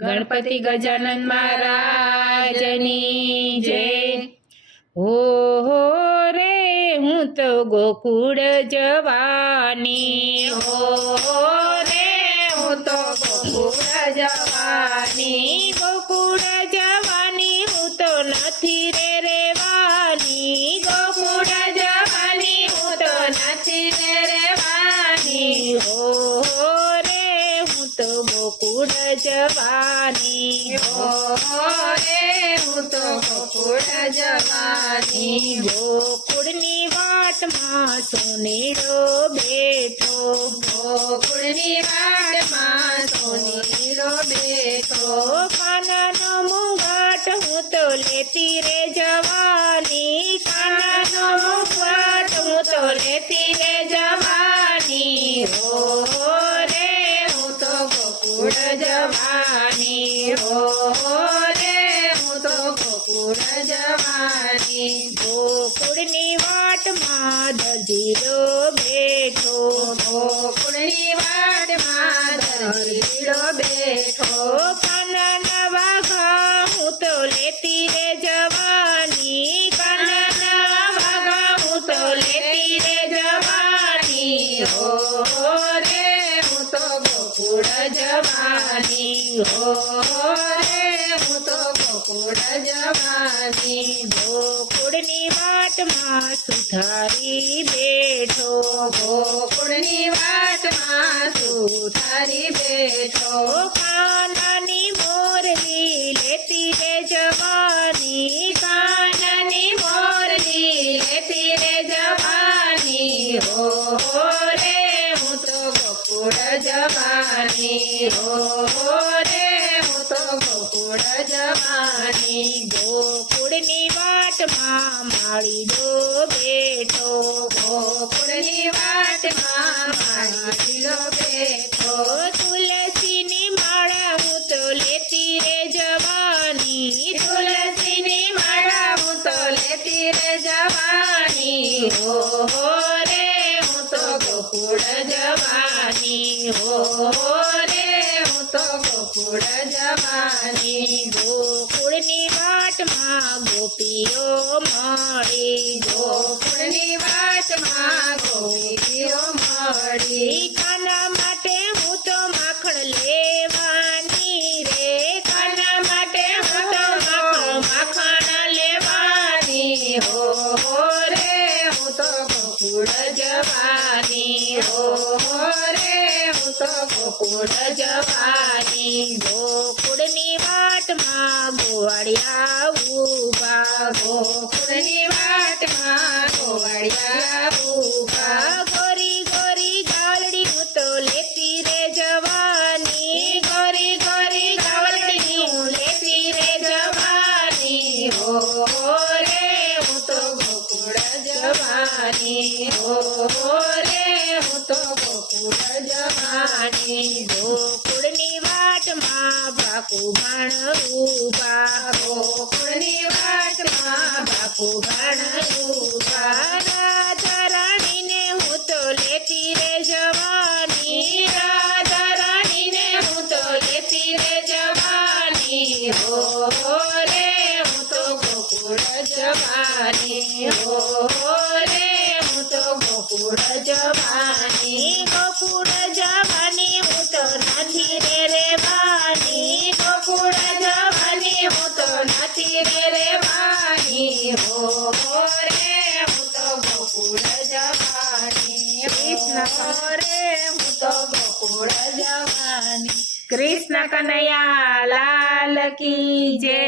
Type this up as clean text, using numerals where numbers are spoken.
ગણપતિ ગજાનન મહારાજની જય। હો રે હું તો ગોકુળ જવાની, હો રે હું તો ગોકુળ જવાની, ગોકુળ જવાની હું તો નથી રે રેવાની, ગોકુળ જવાની હું તો નથી રે રેવાની, હો રે હું તો ગોકુળ જવાની, હો રે હું તો ગોકુળ જવાની। ગોકુળની વાટમાં સોનેરો બેઠો, ગોકુળની વાટમાં સોનેરો બેઠો, કાનાનો મુંગાટ હું તો લેતી રે જવાની, કાનાનો મુંગાટ હું તો લેતી રે જવાની, હો રે હું તો ગોકુળ જવાની, હો રે હું તો ગોકુળ જવાની। ગોકુળની વાટમાં દરજીડો બેઠો, ગોકુળની વાટમાં દરજીડો બેઠો, કાનાના વાઘા હું તો લેતી રે જવાની, કાનાના વાઘા હું તો લેતી રે જવાની, હો રે હું તો ગોકુળ જવાની, હો રે હું તો ગોકુળ જવાની। ગોકુળની વાટમાં સુથારી બેઠો, ગોકુળની વાટમાં સુથારી બેઠો, કાનાની મોરલી લેતી રે જવાની, કાનાની મોરલી લેતી રે જવાની, હો રે હું તો ગોકુળ જવાની, હો રે હું તો ગોકુળ જવાની। ગોકુળની વાટમાં માળીડો બેઠો, ગોકુળની વાટમાં માળીડો બેઠો, તુલસીની માળા હું તો લેતી રે જવાની, તુલસીની માળા હું તો લેતી રે જવાની, હો રે હું તો ગોકુળ જવાની, હો રે હું તો ગોકુળ જવાની। ગોકુળની વાટમાં ગોપીઓ મળી, ગોકુળની વાટમાં ગોપીઓ મળી, કાના માટે હું તો માખણ લેવાની રે, કાના માટે હું તો માખણ લેવાની, હો રે હું તો ગોકુળ જવાની, હો રે હું તો ગોકુળ જવાની। ગોકુળની વાટમાં ગોવાળિયા ઊભા, ગોકુળની વાટમાં ગોવાળિયા ઊભા, ગોરી ગોરી ગાલડી હું તો લેતી રે જવાની, ગોરી ગોરી ગાલડી હું લેતી રે જવાની, હો રે હું તો ગોકુળ જવાની, હો રે હું તો ગોકુળ જવાની। ગોકુળની વાટમાં બાકુભાણ ઊભા, ગોકુળની વાટમાં બાકુભાણ ઊભા, રાધા રાણીને હું તો લેતી રે જવાની, રાધા રાણીને હું તો લેતી રે જવાની, હો રે હું તો ગોકુળ જવાની, હો રે હું તો ગોકુળ જવાની। ગોકુળ જવાની હું તો નથી રે રેવાની, ગોકુળ જવાની હું તો નથી રે રેવાની, હો રે હું તો ગોકુળ જવાની, હો રે હું તો ગોકુળ જવાની। કૃષ્ણ કનૈયા લાલ કી જય।